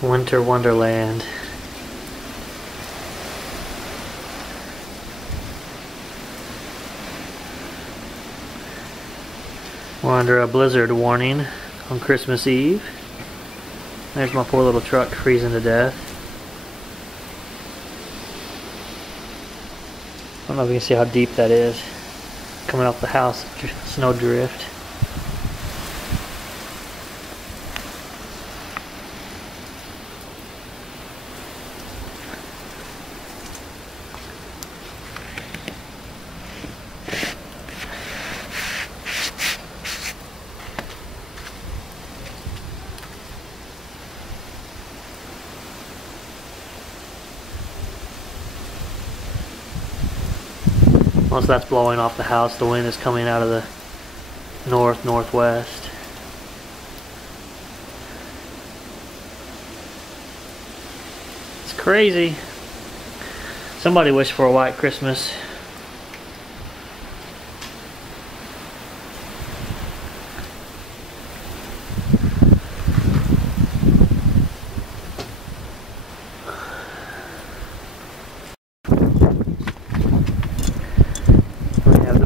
Winter Wonderland. We're under a blizzard warning on Christmas Eve. There's my poor little truck freezing to death. I don't know if you can see how deep that is. Coming off the house, snow drift. Once that's blowing off the house, the wind is coming out of the northwest. It's crazy. Somebody wished for a white Christmas.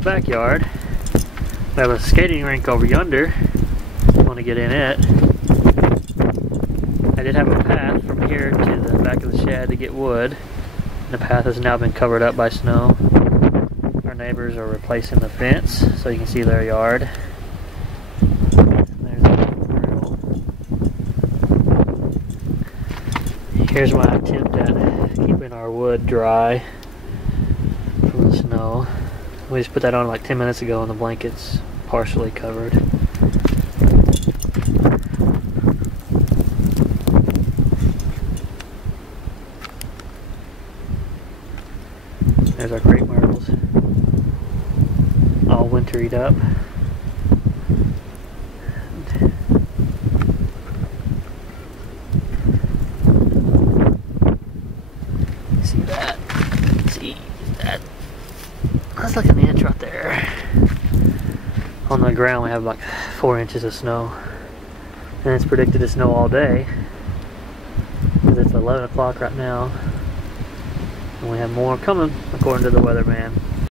Backyard. We have a skating rink over yonder. If you want to get in it. I did have a path from here to the back of the shed to get wood. The path has now been covered up by snow. Our neighbors are replacing the fence so you can see their yard. There's the grill. Here's my attempt at keeping our wood dry from the snow. We just put that on like 10 minutes ago and the blanket's partially covered. There's our crepe myrtles, all winteried up. See that? See that? That's like an inch right there. On the ground we have like 4 inches of snow. And it's predicted to snow all day. Because it's 11 o'clock right now. And we have more coming according to the weatherman.